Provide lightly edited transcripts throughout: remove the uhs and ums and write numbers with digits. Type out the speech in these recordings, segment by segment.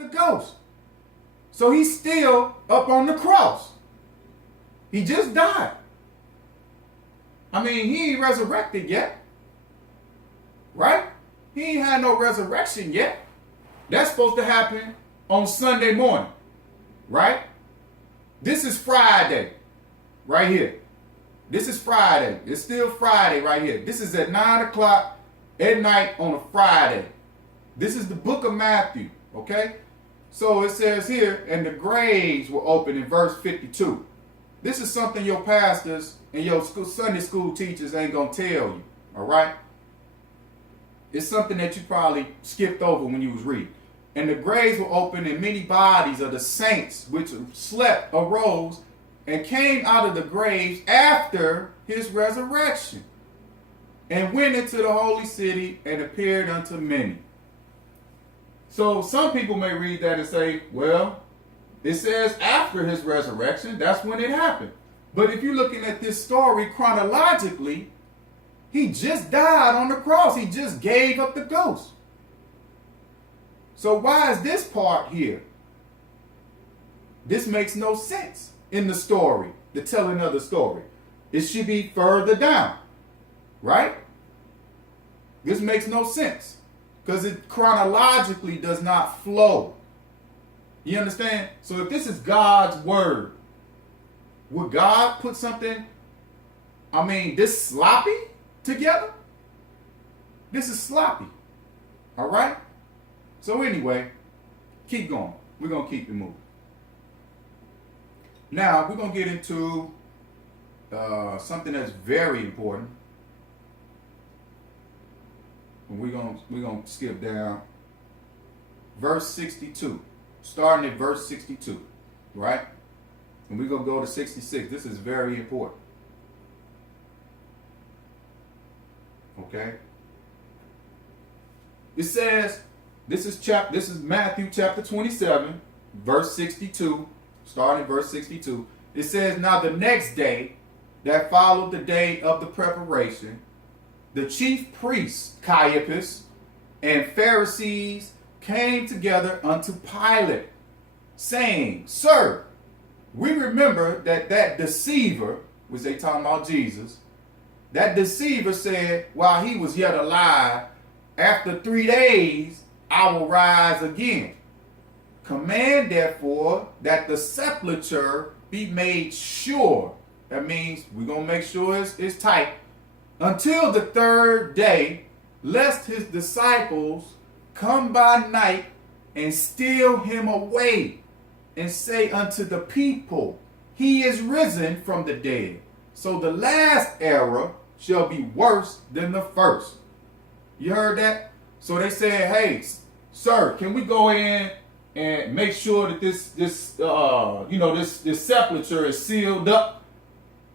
the ghost. So he's still up on the cross. He just died. I mean, he ain't resurrected yet. Right? He ain't had no resurrection yet. That's supposed to happen on Sunday morning. Right? This is Friday. Right here. This is Friday. It's still Friday right here. This is at 9 o'clock at night on a Friday. This is the book of Matthew. Okay? So it says here, and the graves were open in verse 52. This is something your pastors and your Sunday school teachers ain't going to tell you. All right? It's something that you probably skipped over when you was reading. And the graves were open, and many bodies of the saints which slept arose and came out of the graves after his resurrection, and went into the holy city and appeared unto many. So some people may read that and say, well, it says after his resurrection, that's when it happened. But if you're looking at this story chronologically, he just died on the cross. He just gave up the ghost. So why is this part here? This makes no sense in the story, the telling of the story. It should be further down, right? This makes no sense because it chronologically does not flow. You understand? So if this is God's word, would God put something, this sloppy together? This is sloppy. All right? So anyway, keep going. We're going to keep it moving. Now, we're going to get into something that's very important. And we're going to skip down verse 62. Starting at verse 62, right? And we're going to go to 66. This is very important. Okay? It says, this is Matthew chapter 27, verse 62, starting at verse 62. It says, now the next day that followed the day of the preparation, the chief priests, Caiaphas, and Pharisees came together unto Pilate, saying, Sir, we remember that deceiver, which they talking about Jesus, that deceiver said while he was yet alive, after 3 days I will rise again. Command therefore that the sepulchre be made sure. That means we're going to make sure it's tight. Until the 3rd day, lest his disciples come by night and steal him away and say unto the people, he is risen from the dead. So the last era shall be worse than the first. You heard that? So they said, hey, sir, can we go in and make sure that this sepulcher is sealed up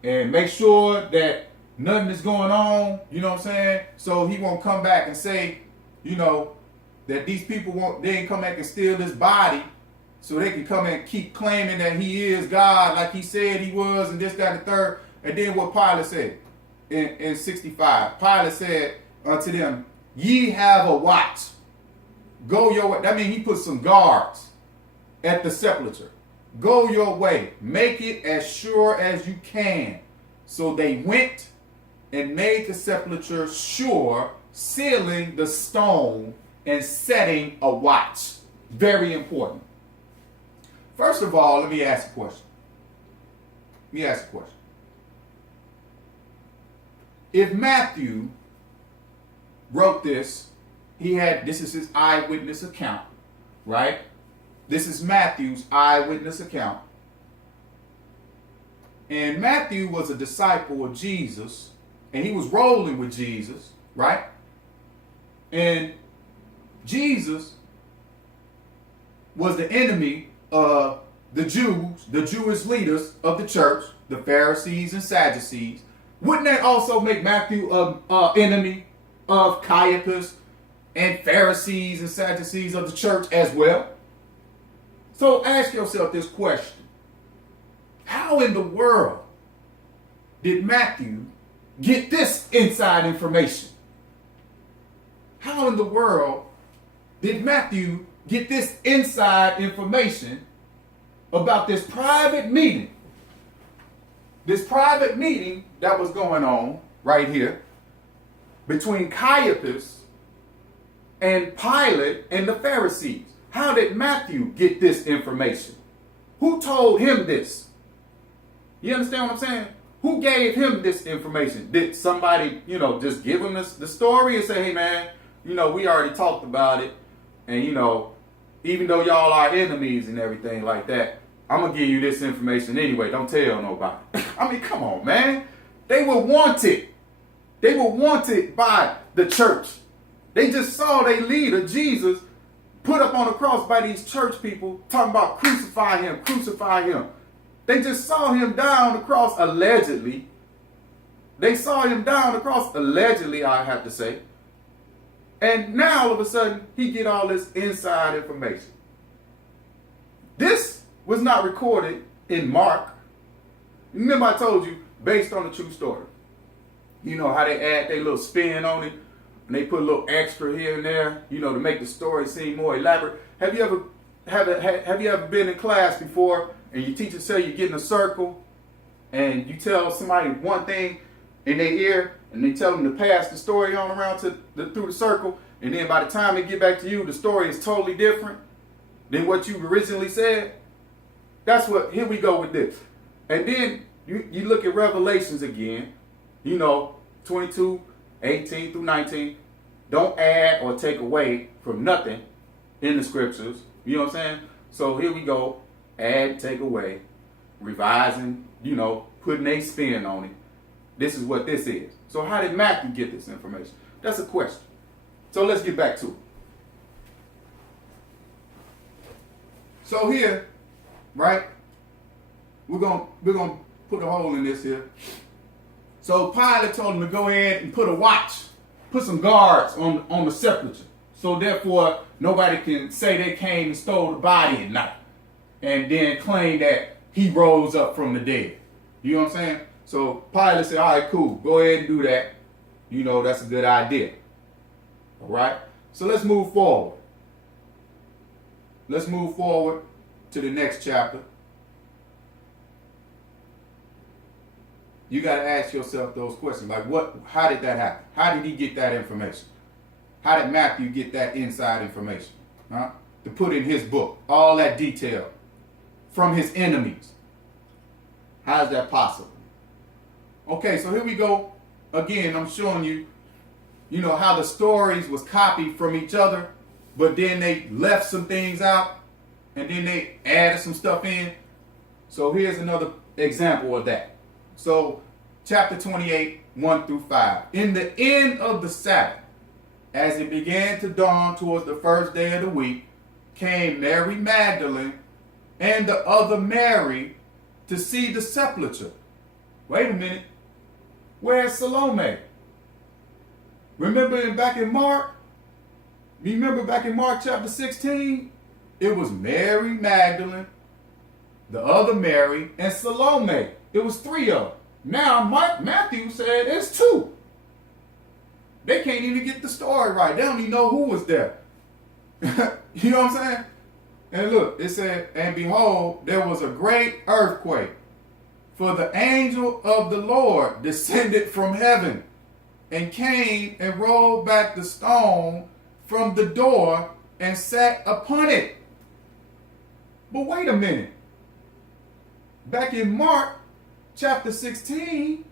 and make sure that nothing is going on, you know what I'm saying? So he won't come back and say, that these people they ain't come back and steal this body so they can come and keep claiming that he is God like he said he was and this, that, and the third. And then what Pilate said in 65, Pilate said unto them, ye have a watch. Go your way. That means he put some guards at the sepulchre. Go your way. Make it as sure as you can. So they went and made the sepulchre sure, sealing the stone and setting a watch. Very important. First of all, let me ask a question. If Matthew wrote this, this is his eyewitness account, right? This is Matthew's eyewitness account. And Matthew was a disciple of Jesus, and he was rolling with Jesus, right? And Jesus was the enemy of the Jews, the Jewish leaders of the church, the Pharisees and Sadducees. Wouldn't that also make Matthew an enemy of Caiaphas and Pharisees and Sadducees of the church as well? So ask yourself this question. How in the world did Matthew get this inside information? How in the world did Matthew get this inside information about this private meeting. This private meeting that was going on right here between Caiaphas and Pilate and the Pharisees. How did Matthew get this information? Who told him this? You understand what I'm saying? Who gave him this information? Did somebody, just give him the story and say, hey man, we already talked about it. And, even though y'all are enemies and everything like that, I'm going to give you this information anyway. Don't tell nobody. I mean, come on, man. They were wanted. They were wanted by the church. They just saw their leader, Jesus, put up on the cross by these church people talking about crucify him, crucify him. They just saw him die on the cross allegedly. They saw him die on the cross allegedly, I have to say. And now all of a sudden, he get all this inside information. This was not recorded in Mark. Remember I told you, based on a true story. You know how they add their little spin on it, and they put a little extra here and there, to make the story seem more elaborate. Have you ever been in class before, and your teacher say you get in a circle, and you tell somebody one thing in their ear, and they tell them to pass the story on around through the circle, and then by the time they get back to you, the story is totally different than what you originally said? That's what, here we go with this. And then you look at Revelations again, 22, 18 through 19. Don't add or take away from nothing in the scriptures. You know what I'm saying? So here we go. Add, take away, revising, putting a spin on it. This is what this is. So how did Matthew get this information? That's a question. So let's get back to it. So here, right, we're gonna put a hole in this here. So Pilate told him to go ahead and put a watch, put some guards on the sepulchre. So therefore, nobody can say they came and stole the body at night and then claim that he rose up from the dead. You know what I'm saying? So Pilate said, all right, cool. Go ahead and do that. That's a good idea. All right? So let's move forward. Let's move forward to the next chapter. You got to ask yourself those questions. Like, how did that happen? How did he get that information? How did Matthew get that inside information? Huh? To put in his book, all that detail from his enemies. How is that possible? Okay, so here we go. Again, I'm showing you, how the stories was copied from each other, but then they left some things out, and then they added some stuff in. So here's another example of that. So, chapter 28, 1 through 5. In the end of the Sabbath, as it began to dawn towards the first day of the week, came Mary Magdalene and the other Mary to see the sepulchre. Wait a minute. Where's Salome? Remember back in Mark chapter 16? It was Mary Magdalene, the other Mary, and Salome. It was 3 of them. Now Matthew said it's 2. They can't even get the story right. They don't even know who was there. You know what I'm saying? And look, it said, and behold, there was a great earthquake. For the angel of the Lord descended from heaven and came and rolled back the stone from the door and sat upon it. But wait a minute. Back in Mark chapter 16,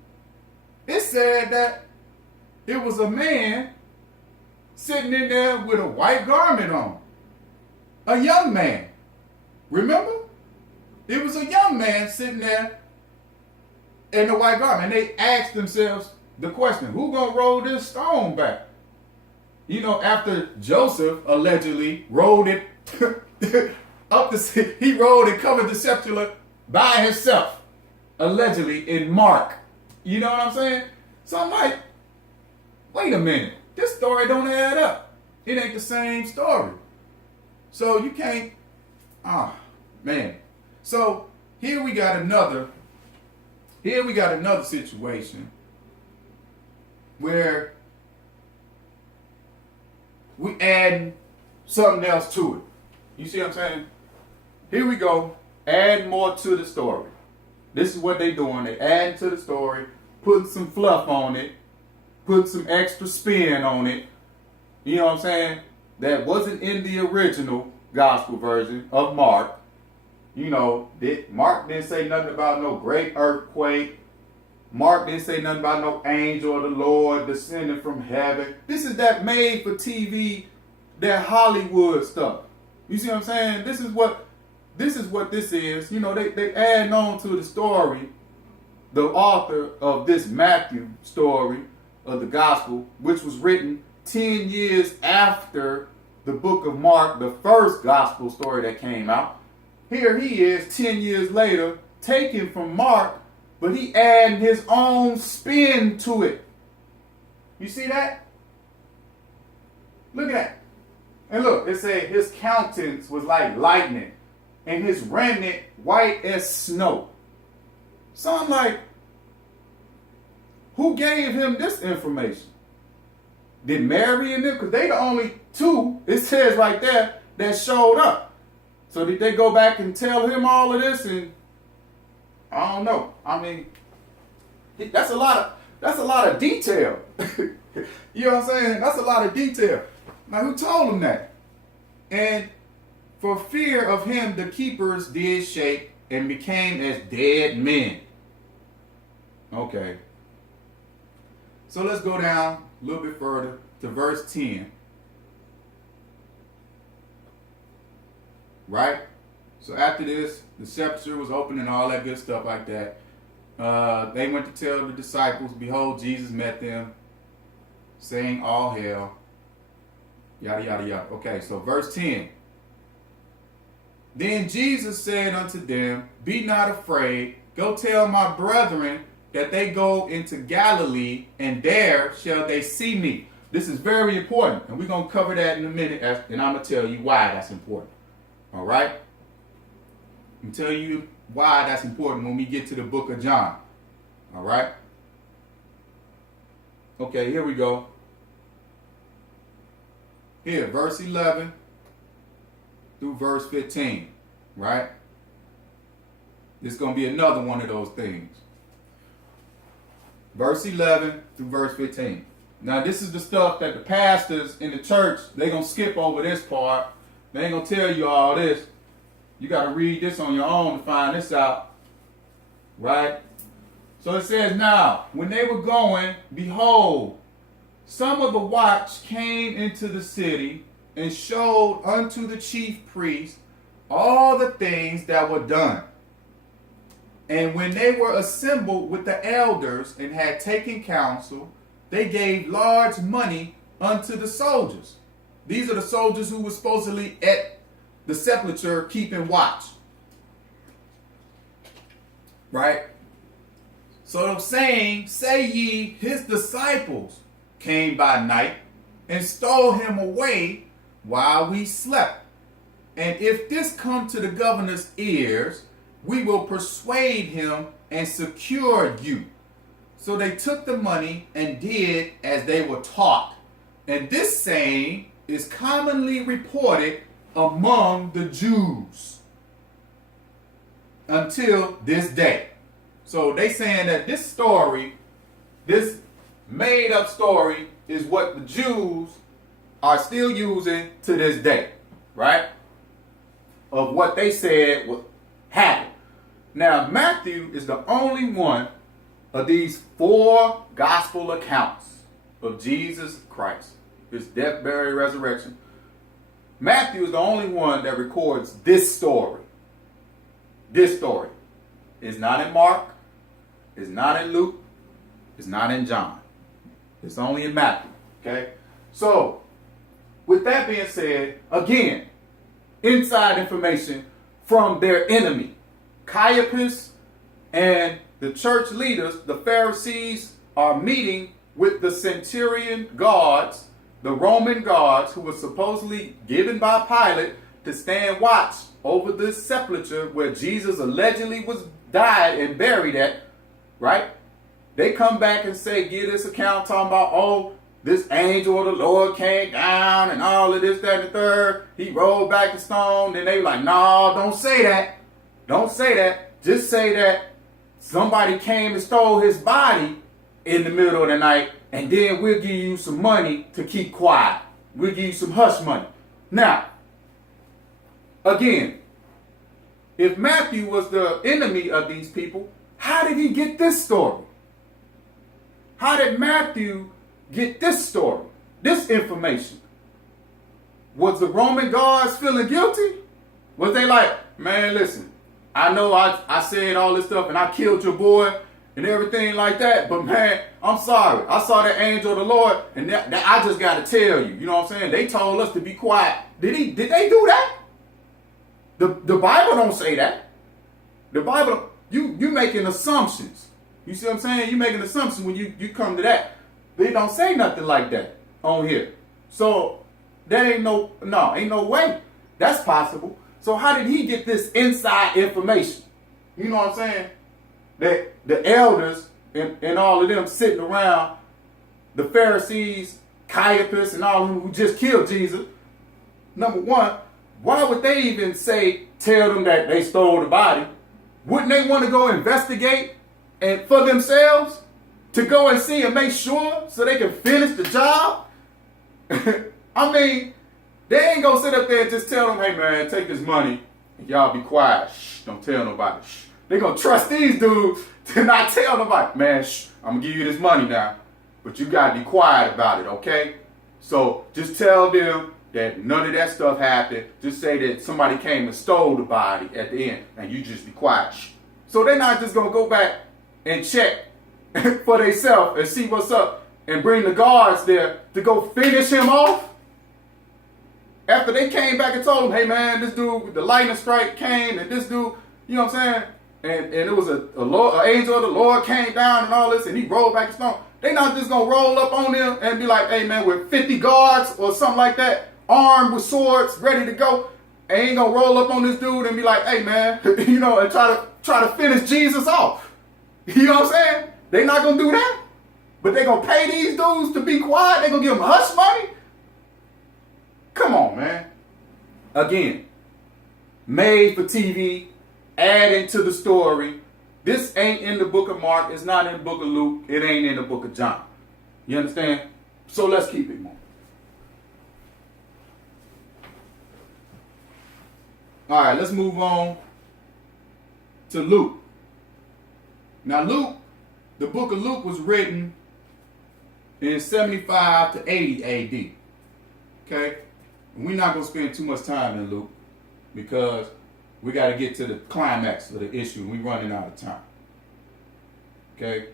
it said that it was a man sitting in there with a white garment on. A young man. Remember? It was a young man sitting there in a white garment. And they asked themselves the question, who gonna roll this stone back? After Joseph allegedly rolled it up the, he rolled and covered the sepulchre by himself, allegedly in Mark. You know what I'm saying? So I'm like, wait a minute, this story don't add up. It ain't the same story. So you can't, man. So here we got another situation where we add something else to it. You see what I'm saying? Here we go. Add more to the story. This is what they're doing. They add to the story, putting some fluff on it, putting some extra spin on it. You know what I'm saying? That wasn't in the original gospel version of Mark. You know, Mark didn't say nothing about no great earthquake. Mark didn't say nothing about no angel of the Lord descending from heaven. This is that made for TV, that Hollywood stuff. You see what I'm saying? This is what this is. You know, they add on to the story. The author of this Matthew story of the gospel, which was written 10 years after the book of Mark, the first gospel story that came out. Here he is 10 years later, taken from Mark, but he adding his own spin to it. You see that? Look at that. And look, it said his countenance was like lightning, and his raiment white as snow. So I'm like, who gave him this information? Did Mary and them? Because they the only two, it says right there, that showed up. So did they go back and tell him all of this? And I don't know. I mean, that's a lot of detail. You know what I'm saying? That's a lot of detail. Now, who told him that? And for fear of him, the keepers did shake and became as dead men. Okay. So let's go down a little bit further to verse 10. Right? So after this, the sepulchre was open and all that good stuff like that. They went to tell the disciples, behold, Jesus met them, saying all hail. Yada, yada, yada. Okay, so verse 10. Then Jesus said unto them, be not afraid. Go tell my brethren that they go into Galilee, and there shall they see me. This is very important, and we're going to cover that in a minute, and I'm going to tell you why that's important. All right? I'm tell you why that's important when we get to the book of John. All right? Okay, here we go. Here, verse 11 through verse 15. Right? This is going to be another one of those things. Verse 11 through verse 15. Now, this is the stuff that the pastors in the church, they're going to skip over this part. They ain't going to tell you all this. You got to read this on your own to find this out. Right? So it says, now, when they were going, behold, some of the watch came into the city and showed unto the chief priests all the things that were done. And when they were assembled with the elders and had taken counsel, they gave large money unto the soldiers. These are the soldiers who were supposedly at the sepulchre keeping watch. Right? So saying, say ye, his disciples came by night and stole him away while we slept. And if this come to the governor's ears, we will persuade him and secure you. So they took the money and did as they were taught. And this saying is commonly reported among the Jews until this day. So they saying that this story, this made up story, is what the Jews are still using to this day, right? Of what they said would happen. Now, Matthew is the only one of these 4 gospel accounts of Jesus Christ, his death, burial, resurrection. Matthew is the only one that records this story. This story. It's not in Mark. It's not in Luke. It's not in John. It's only in Matthew. Okay? So, with that being said, again, inside information from their enemy. Caiaphas and the church leaders, the Pharisees, are meeting with the centurion guards, the Roman guards, who were supposedly given by Pilate to stand watch over this sepulchre where Jesus allegedly was died and buried at, right? They come back and say, give this account talking about, oh, this angel of the Lord came down and all of this, that, and the third. He rolled back the stone. Then they were like, no, don't say that. Don't say that. Just say that somebody came and stole his body in the middle of the night, and then we'll give you some money to keep quiet. We'll give you some hush money. Now, again, if Matthew was the enemy of these people, how did he get this story? How did Matthew get this story, this information? Was the Roman guards feeling guilty? Was they like, man, listen, I know I said all this stuff and I killed your boy and everything like that, but man, I'm sorry. I saw that angel of the Lord, and that I just got to tell you, you know what I'm saying? They told us to be quiet. Did they do that? The Bible don't say that. The Bible, you making assumptions. You see what I'm saying? You making assumptions when you come to that. They don't say nothing like that on here. So that ain't no way that's possible. So how did he get this inside information? You know what I'm saying? That the elders and all of them sitting around, the Pharisees, Caiaphas, and all of them who just killed Jesus. Number one, why would they even tell them that they stole the body? Wouldn't they want to go investigate and for themselves to go and see and make sure so they can finish the job? I mean, they ain't gonna sit up there and just tell them, hey man, take this money and y'all be quiet. Shh, don't tell nobody. Shh. They gonna trust these dudes to not tell nobody. Man, shh, I'm gonna give you this money now, but you gotta be quiet about it, okay? So just tell them that none of that stuff happened. Just say that somebody came and stole the body at the end, and you just be quiet. Shh. So they're not just gonna go back and check for themselves and see what's up and bring the guards there to go finish him off. After they came back and told him, hey man, this dude with the lightning strike came, and this dude, you know what I'm saying? And it was an angel of the Lord came down and all this, and he rolled back the stone. They not just gonna roll up on them and be like, hey man, with 50 guards or something like that, armed with swords, ready to go. They ain't gonna roll up on this dude and be like, hey man, you know, and try to finish Jesus off. You know what I'm saying? They not gonna do that. But they gonna pay these dudes to be quiet. They gonna give them hush money. Come on, man. Again, made for TV, adding to the story. This ain't in the book of Mark. It's not in the book of Luke. It ain't in the book of John. You understand? So let's keep it moving. All right, let's move on to Luke. Now, Luke, the book of Luke was written in 75 to 80 AD. Okay? And we're not going to spend too much time in Luke because we got to get to the climax of the issue. We're running out of time. Okay?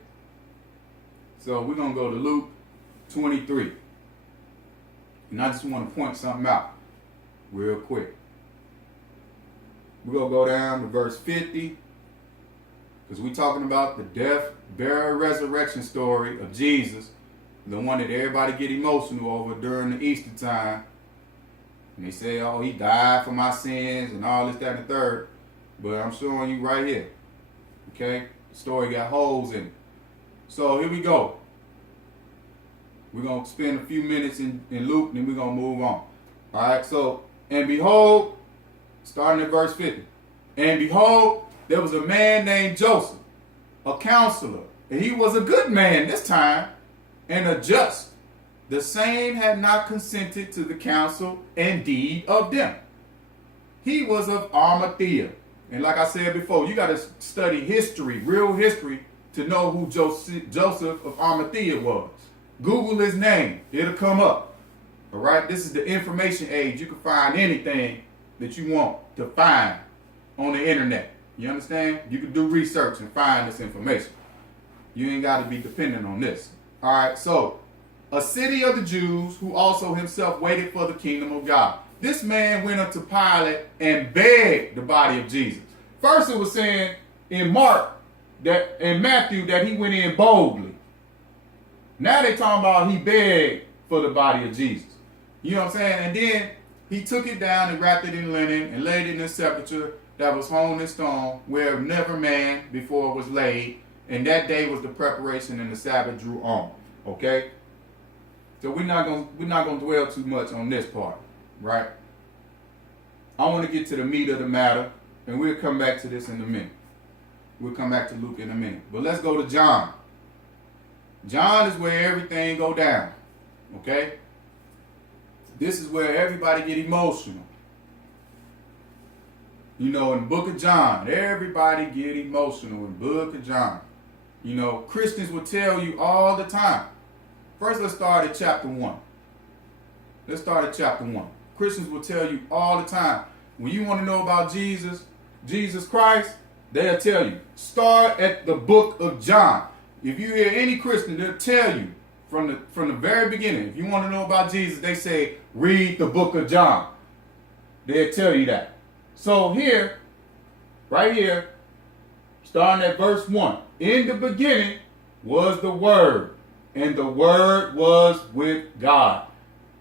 So we're going to go to Luke 23. And I just want to point something out real quick. We're going to go down to verse 50 because we're talking about the death, burial, resurrection story of Jesus, the one that everybody get emotional over during the Easter time. And they say, oh, he died for my sins and all this, that, and the third. But I'm showing you right here. Okay? The story got holes in it. So here we go. We're going to spend a few minutes in Luke, and then we're going to move on. All right? So, and behold, starting at verse 50. And behold, there was a man named Joseph, a counselor. And he was a good man this time, and a just. The same had not consented to the counsel and deed of them. He was of Arimathea. And like I said before, you got to study history, real history, to know who Joseph of Arimathea was. Google his name. It'll come up. All right? This is the information age. You can find anything that you want to find on the internet. You understand? You can do research and find this information. You ain't got to be dependent on this. All right? So, a city of the Jews who also himself waited for the kingdom of God. This man went up to Pilate and begged the body of Jesus. First it was saying in Mark, that in Matthew, that he went in boldly. Now they talking about he begged for the body of Jesus. You know what I'm saying? And then he took it down and wrapped it in linen and laid it in a sepulchre that was hewn in stone, where never man before was laid. And that day was the preparation and the Sabbath drew on. Okay? So we're not gonna dwell too much on this part, right? I want to get to the meat of the matter, and we'll come back to this in a minute. We'll come back to Luke in a minute. But let's go to John. John is where everything go down. Okay? This is where everybody get emotional. You know, in the book of John, everybody get emotional in the book of John. You know, Christians will tell you all the time. First, let's start at chapter 1. Let's start at chapter 1. Christians will tell you all the time, when you want to know about Jesus Christ, they'll tell you, start at the book of John. If you hear any Christian, they'll tell you from the very beginning, if you want to know about Jesus, they say, read the book of John. They'll tell you that. So here, right here, starting at verse 1, in the beginning was the Word, and the Word was with God.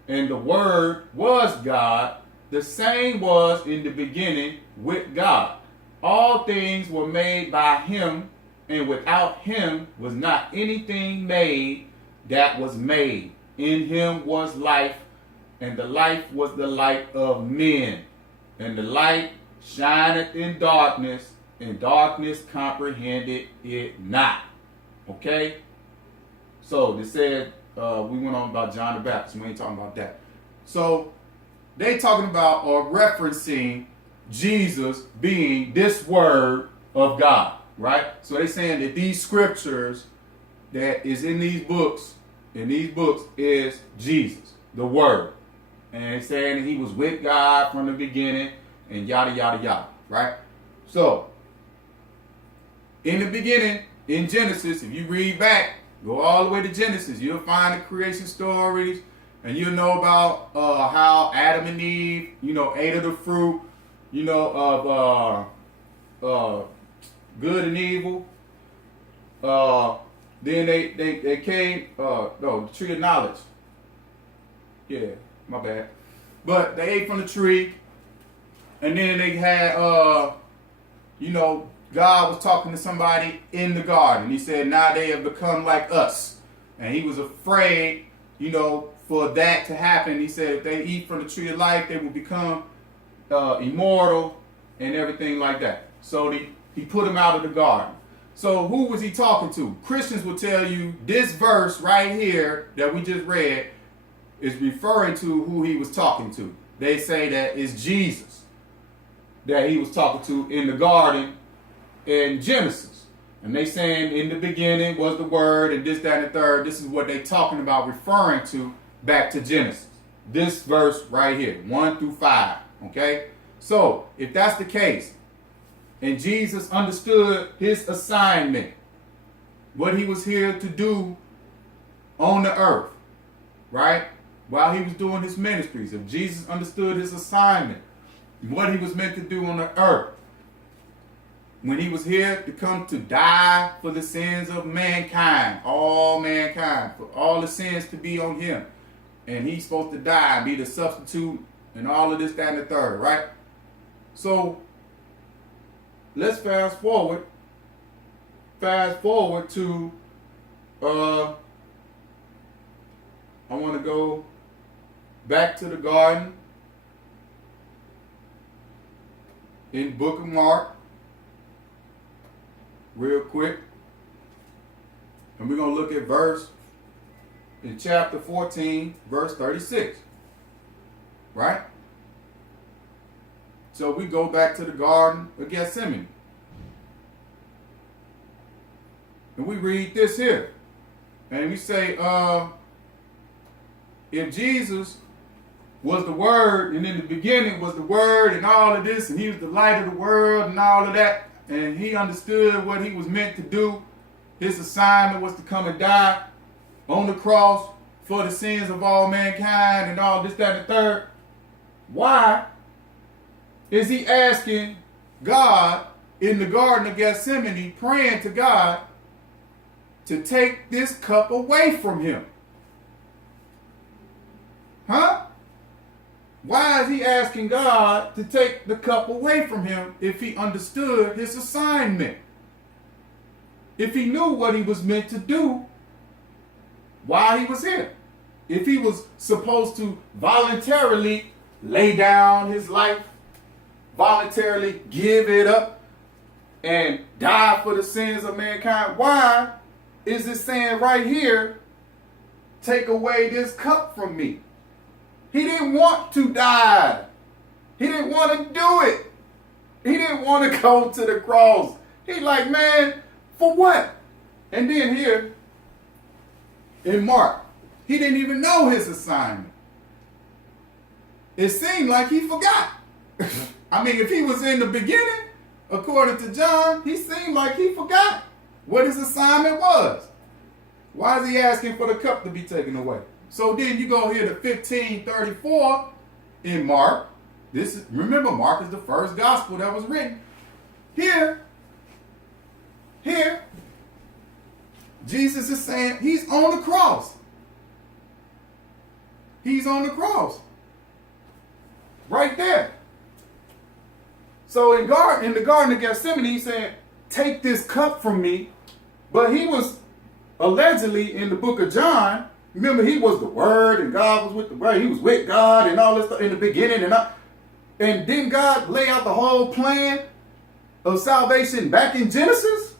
And the Word was God. The same was in the beginning with God. All things were made by him, and without him was not anything made that was made. In him was life, and the life was the light of men. And the light shineth in darkness, and darkness comprehended it not. Okay? So they said, we went on about John the Baptist. We ain't talking about that. So they talking about or referencing Jesus being this Word of God, right? So they saying that these scriptures that is in these books is Jesus, the Word. And it's saying that he was with God from the beginning and yada, yada, yada, right? So, in the beginning, in Genesis, if you read back, go all the way to Genesis, you'll find the creation stories, and you'll know about how Adam and Eve, ate of the fruit, of good and evil. Then they came, the tree of knowledge. Yeah, my bad. But they ate from the tree, and then they had, God was talking to somebody in the garden. He said, now they have become like us. And he was afraid, for that to happen. He said, if they eat from the tree of life, they will become immortal and everything like that. So he put them out of the garden. So who was he talking to? Christians will tell you this verse right here that we just read is referring to who he was talking to. They say that it's Jesus that he was talking to in the garden in Genesis. And they saying in the beginning was the Word and this, that, and the third. This is what they talking about, referring to back to Genesis. This verse right here, 1 through 5. Okay? So, if that's the case, and Jesus understood his assignment, what he was here to do on the earth, right? While he was doing his ministries, if Jesus understood his assignment, what he was meant to do on the earth, when he was here to come to die for the sins of mankind, all mankind, for all the sins to be on him, and he's supposed to die and be the substitute and all of this, that, and the third, right? So, let's fast forward to, I want to go back to the garden in book of Mark real quick. And we're going to look at in chapter 14, verse 36. Right? So we go back to the Garden of Gethsemane. And we read this here. And we say, if Jesus was the Word, and in the beginning was the Word and all of this, and he was the light of the world and all of that, and he understood what he was meant to do, his assignment was to come and die on the cross for the sins of all mankind and all this, that, and the third, why is he asking God in the Garden of Gethsemane, praying to God to take this cup away from him? Huh? Why is he asking God to take the cup away from him if he understood his assignment? If he knew what he was meant to do while he was here. if he was supposed to voluntarily lay down his life, voluntarily give it up, and die for the sins of mankind, why is it saying right here, take away this cup from me? He didn't want to die. He didn't want to do it. He didn't want to go to the cross. He's like, man, for what? And then here in Mark, he didn't even know his assignment. It seemed like he forgot. I mean, if he was in the beginning, according to John, he seemed like he forgot what his assignment was. Why is he asking for the cup to be taken away? So then you go here to 15:34 in Mark. Remember, Mark is the first gospel that was written. Here, Jesus is saying he's on the cross. He's on the cross. Right there. So in the Garden of Gethsemane, he's saying, take this cup from me. But he was allegedly in the book of John. Remember, he was the Word, and God was with the Word. He was with God and all this stuff in the beginning. And didn't God lay out the whole plan of salvation back in Genesis?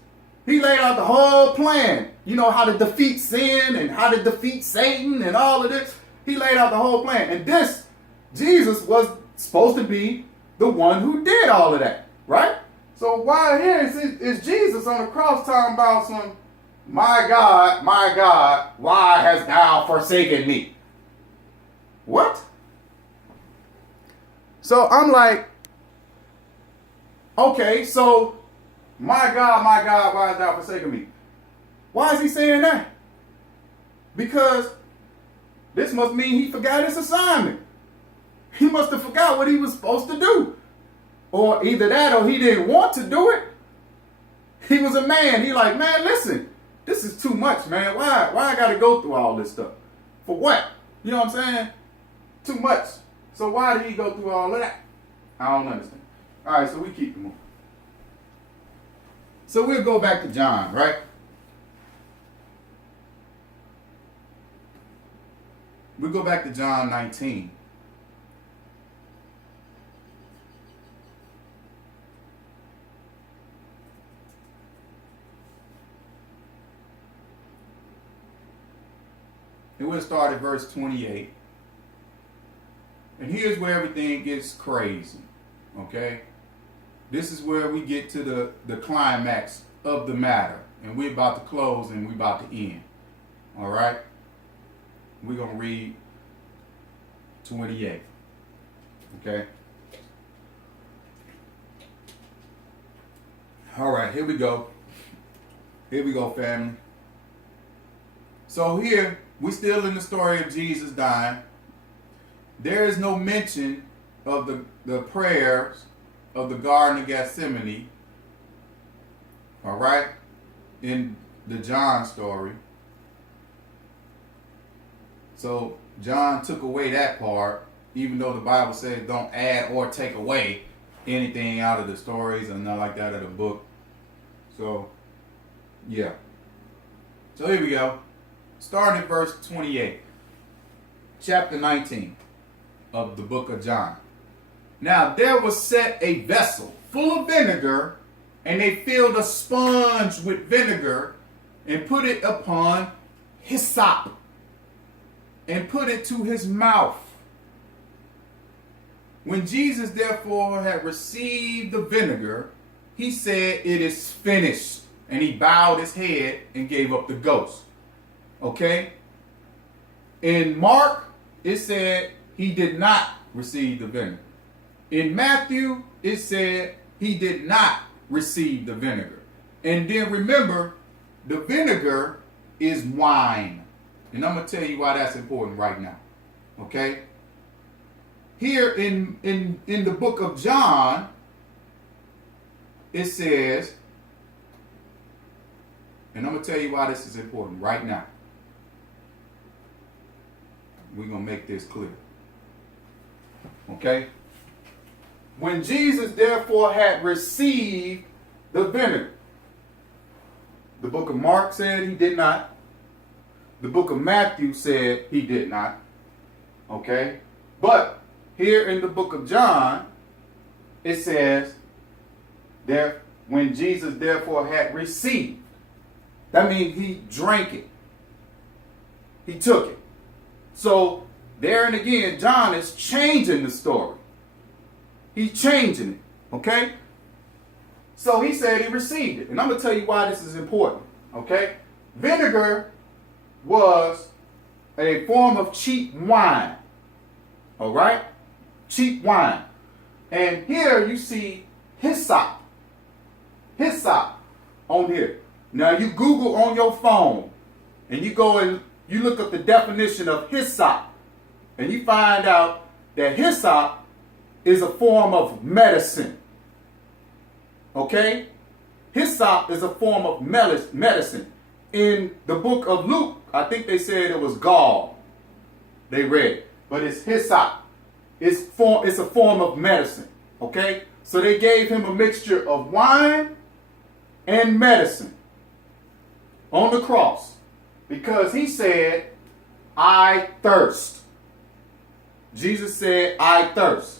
He laid out the whole plan. You know, how to defeat sin and how to defeat Satan and all of this. He laid out the whole plan. And this, Jesus was supposed to be the one who did all of that, right? So why here is Jesus on the cross talking about some, my God, why hast thou forsaken me? What? So I'm like, okay, so my God, why hast thou forsaken me? Why is he saying that? Because this must mean he forgot his assignment. He must have forgot what he was supposed to do. Or either that or he didn't want to do it. He was a man. He like, man, listen, this is too much, man. Why I got to go through all this stuff? For what? You know what I'm saying? Too much. So why did he go through all of that? I don't understand. All right, so we keep moving. So we'll go back to John, right? We go back to John 19. And we'll start at verse 28. And here's where everything gets crazy. Okay? This is where we get to the climax of the matter. And we're about to close and we're about to end. All right? We're going to read 28. Okay? All right, here we go. Here we go, family. So here, we're still in the story of Jesus dying. There is no mention of the prayers of the Garden of Gethsemane. All right? In the John story. So John took away that part, even though the Bible says don't add or take away anything out of the stories and nothing like that of the book. So, yeah. So here we go. Starting at verse 28. Chapter 19 of the book of John. Now there was set a vessel full of vinegar, and they filled a sponge with vinegar and put it upon hyssop and put it to his mouth. When Jesus therefore had received the vinegar, he said, "It is finished." And he bowed his head and gave up the ghost. Okay? In Mark, it said he did not receive the vinegar. In Matthew, it said he did not receive the vinegar. And then remember, the vinegar is wine. And I'm going to tell you why that's important right now. Okay? Here in the book of John, it says, and I'm going to tell you why this is important right now. We're going to make this clear. Okay? When Jesus therefore had received the vinegar, the book of Mark said he did not. The book of Matthew said he did not. Okay? But here in the book of John, it says that when Jesus therefore had received, that means he drank it. He took it. So there and again, John is changing the story. He's changing it. Okay? So he said he received it. And I'm going to tell you why this is important. Okay? Vinegar was a form of cheap wine. All right? Cheap wine. And here you see hyssop. Hyssop on here. Now you Google on your phone and you go and you look up the definition of hyssop. And you find out that hyssop is a form of medicine. Okay? Hyssop is a form of medicine. In the book of Luke, I think they said it was gall. They read. But it's hyssop. It's a form of medicine. Okay? So they gave him a mixture of wine and medicine on the cross. Because he said, I thirst. Jesus said, I thirst.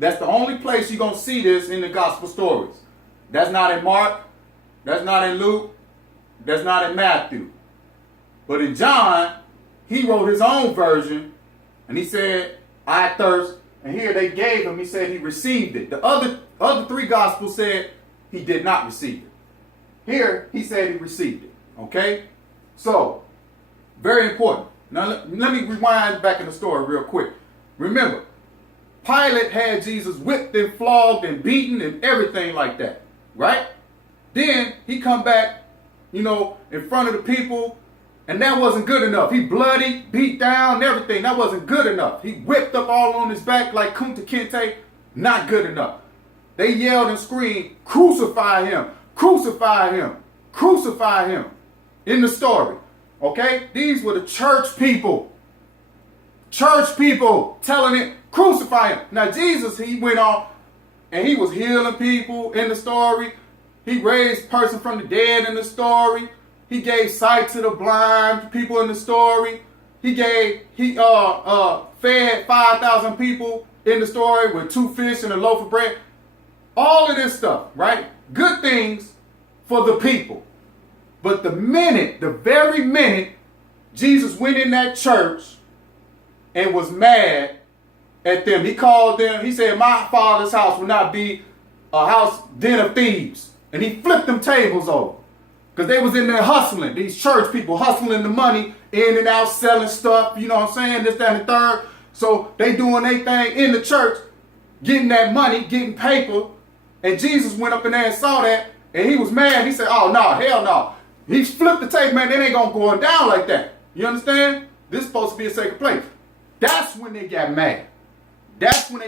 That's the only place you're going to see this in the gospel stories. That's not in Mark. That's not in Luke. That's not in Matthew. But in John, he wrote his own version. And he said, I thirst. And here they gave him, he said he received it. The other three gospels said he did not receive it. Here, he said he received it. Okay? So, very important. Now, let me rewind back in the story real quick. Remember, Pilate had Jesus whipped and flogged and beaten and everything like that. Right? Then he come back, in front of the people, and that wasn't good enough. He bloody, beat down, and everything. That wasn't good enough. He whipped up all on his back like Kunta Kinte. Not good enough. They yelled and screamed, crucify him, crucify him, crucify him. In the story. Okay? These were the church people. Church people telling it, crucify him. Now Jesus, he went off and he was healing people in the story. He raised a person from the dead in the story. He gave sight to the blind people in the story. He fed 5,000 people in the story with 2 fish and a loaf of bread. All of this stuff, right? Good things for the people. But the very minute Jesus went in that church and was mad at them, he called them, he said, my Father's house will not be a house den of thieves. And he flipped them tables over. Because they was in there hustling. These church people hustling the money in and out, selling stuff, you know what I'm saying, this, that, and the third. So they doing their thing in the church, getting that money, getting paper. And Jesus went up in there and saw that, and he was mad. He said, oh, no, hell no. He flipped the table, man, it ain't going to go down like that. You understand? This is supposed to be a sacred place. That's when they got mad. That's when they